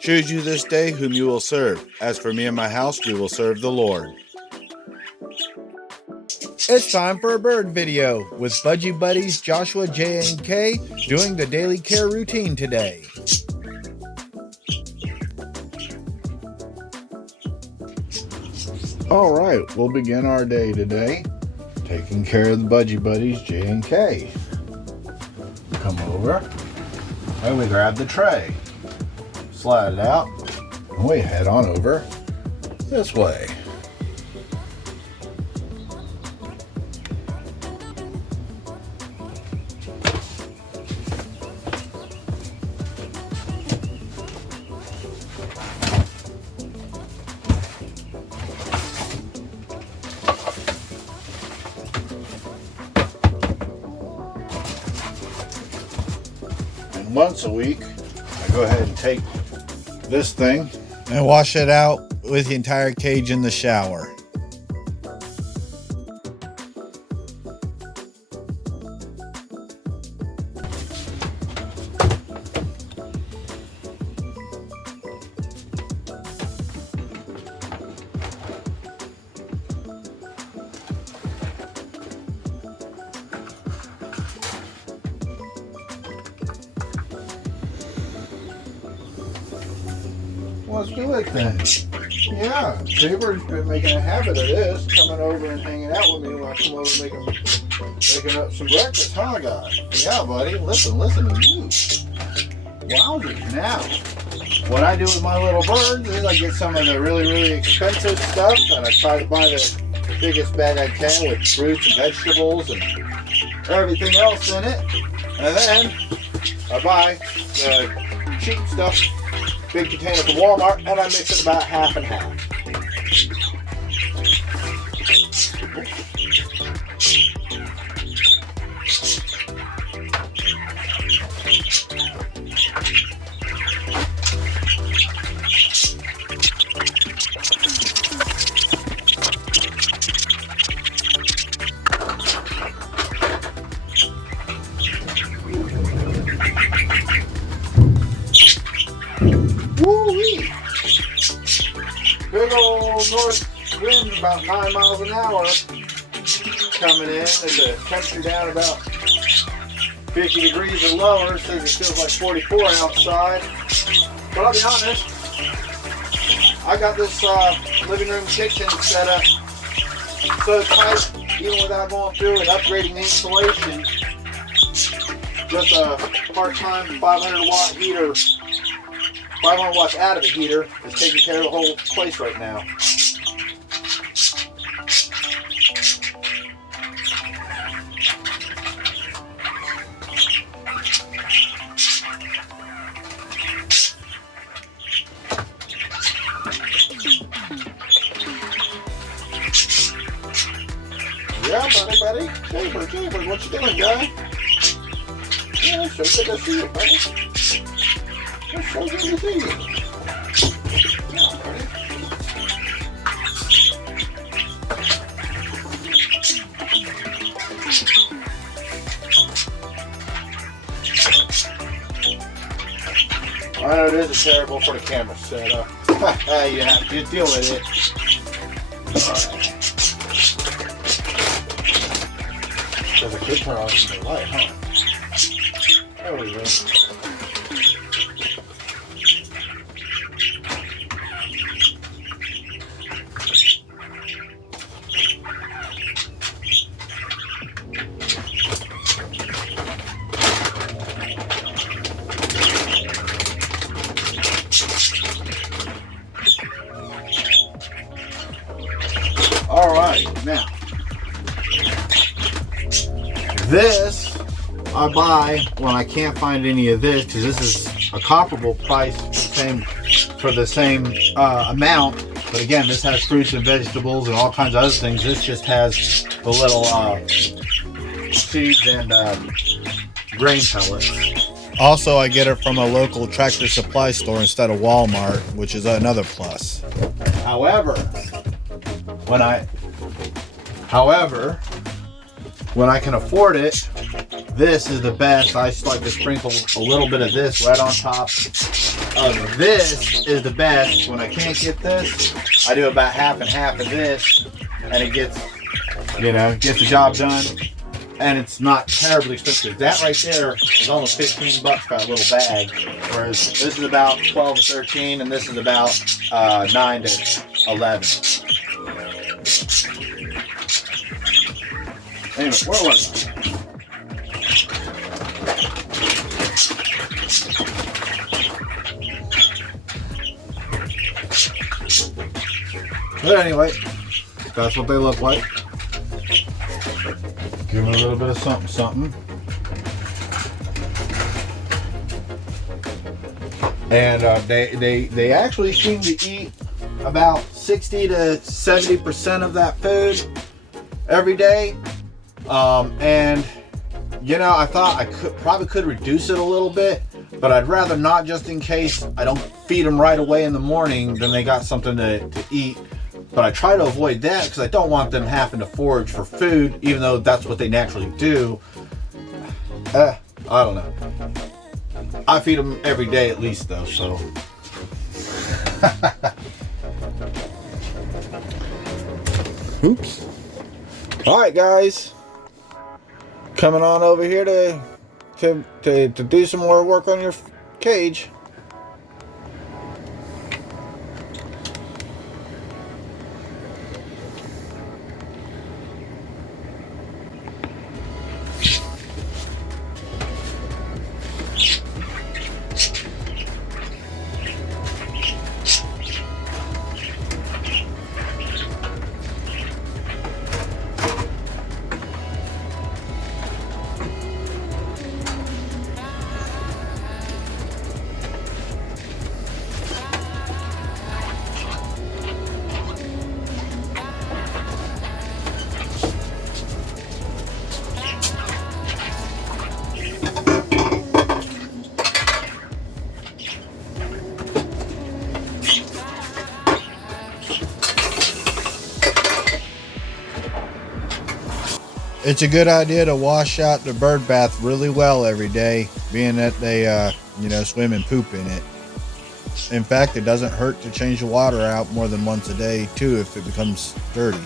Choose you this day whom you will serve. As for me and my house, we will serve the Lord. It's time for a bird video with Budgie buddies Joshua, J, and K doing the daily care routine today. All right, we'll begin our day today taking care of the Budgie buddies J and K. Come over and we grab the tray, slide it out, and we head on over this way. Once a week, I go ahead and take this thing and wash it out with the entire cage in the shower. Let's do it then. Yeah, Saber's been making a habit of this, coming over and hanging out with me when I come over making up some breakfast, huh, guy? Yeah, buddy, listen to you. Wowzers. Now, what I do with my little birds is I get some of the really expensive stuff, and I try to buy the biggest bag I can with fruits and vegetables and everything else in it. And then I buy the cheap stuff, big container from Walmart, and I mix it about half and half. Woo-wee! Big old north wind, about 9 miles an hour, coming in. There's the temperature down about 50 degrees or lower. Says it feels like 44 outside. But I'll be honest, I got this living room kitchen set up so tight, even without going through and upgrading the insulation. Just a part-time 500 watt heater. 500 watts out of the heater is taking care of the whole place right now. Yeah, buddy. Jaybird, what you doing, guy? Yeah, so good to see you, buddy. It's so good to see you. Yeah, buddy. I know it is terrible for the camera setup. You have to deal with it. Alright. There's a good turn on the light, huh? There we go. All right, now this I buy when I can't find any of this, because this is a comparable price for the same amount. But again, this has fruits and vegetables and all kinds of other things. This just has the little seeds and grain pellets. Also, I get it from a local Tractor Supply store instead of Walmart, which is another plus. However, when I can afford it, this is the best. I just like to sprinkle a little bit of this right on top of this is the best. When I can't get this, I do about half and half of this, and it gets, you know, gets the job done. And it's not terribly expensive. That right there is almost 15 bucks for that little bag. Whereas this is about 12 to 13, and this is about 9 to 11. Anyway, where was I? But anyway, that's what they look like. Give them a little bit of something. And they actually seem to eat about 60 to 70% of that food every day. And you know, I thought I probably could reduce it a little bit, but I'd rather not, just in case I don't feed them right away in the morning, then they got something to eat. But I try to avoid that because I don't want them having to forage for food, even though that's what they naturally do. I don't know. I feed them every day at least, though, so. Oops. All right, guys. Coming on over here to do some more work on your cage. It's a good idea to wash out the bird bath really well every day, being that they, you know, swim and poop in it. In fact, it doesn't hurt to change the water out more than once a day, too, if it becomes dirty.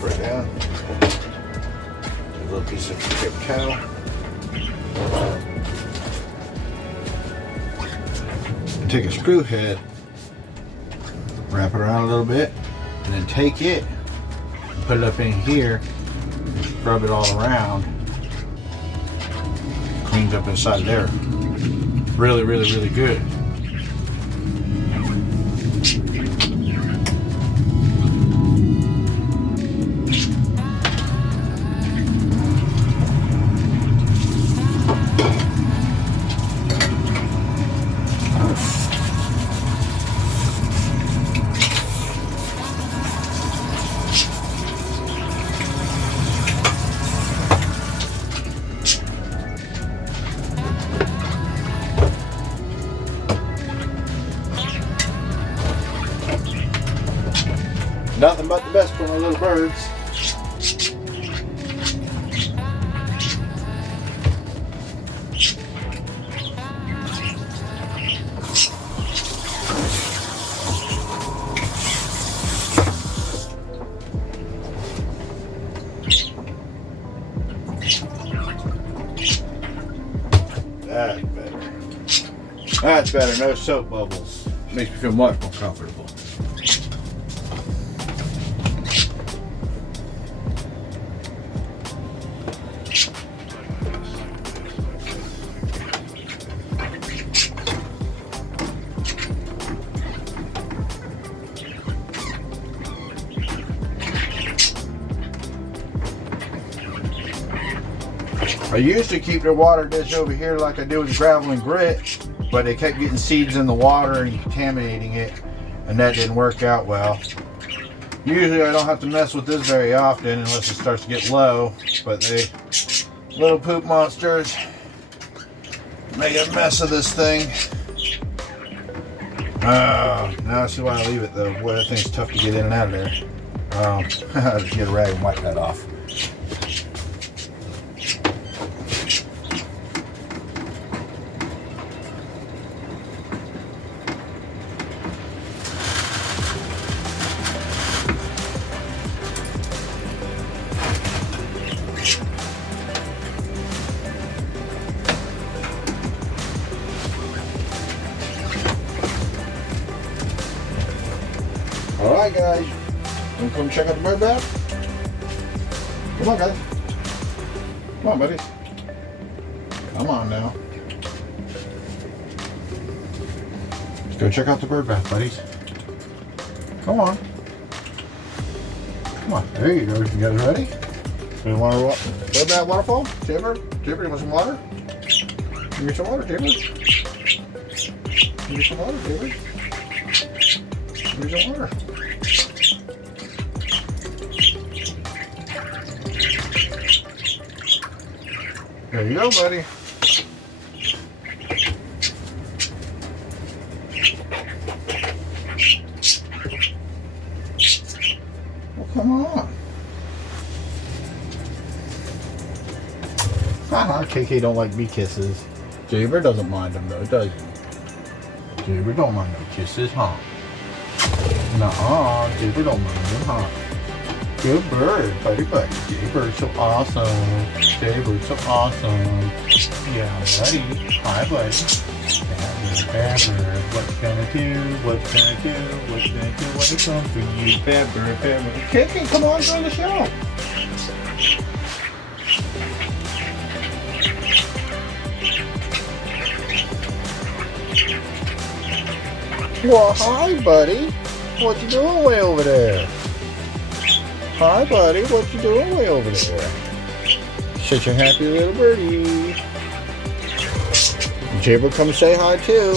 Right down. A little piece of paper towel. Take a screw head, wrap it around a little bit, and then take it and put it up in here, rub it all around, cleans up inside there. Really, really, really good. Nothing but the best for my little birds. That's better. That's better. No soap bubbles. Makes me feel much more comfortable. I used to keep their water dish over here like I do with gravel and grit, but they kept getting seeds in the water and contaminating it, and that didn't work out well. Usually I don't have to mess with this very often unless it starts to get low, but they, little poop monsters, make a mess of this thing. Now I see why I leave it though. Boy, that thing's tough to get in and out of there. I'll just get a rag and wipe that off. Alright guys, wanna come check out the bird bath? Come on guys. Come on buddies. Come on now. Let's go check out the bird bath, buddies. Come on. Come on, there you go. You guys ready? You want to bird bath waterfall? Jibber, you want some water? Give me some water, Jibber. Give me some water, Jibber. Give me some water. There you go, buddy. Well, come on. Haha, KK don't like me kisses. Jaber doesn't mind them though, does he? Jaber don't mind no kisses, huh? Nuh-uh, Jaber don't mind them, huh? Good bird, buddy. Jaber's so awesome. Jaber's so awesome. Yeah, buddy. Hi, buddy. Bad bird. What's gonna do? What's gonna do? What's gonna do when it comes to you? Bad bird, bad bird. KK, come on, join the show. Well, hi, buddy. What you doing way over there? Hi, buddy. What you doing way over there? Such a happy little birdie. Jaber, come say hi too.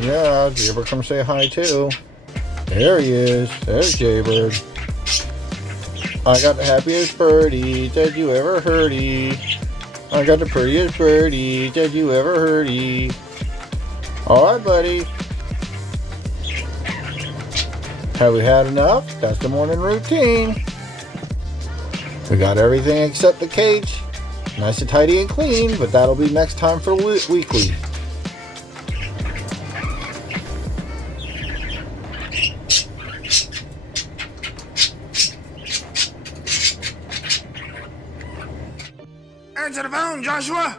Yeah, Jaber, come say hi too. There he is. There's Jaber. I got the happiest birdie that you ever heardy. I got the prettiest birdie that you ever heardy. All right, buddy. Have we had enough? That's the morning routine. We got everything except the cage. Nice and tidy and clean, but that'll be next time for weekly. Answer the phone, Joshua!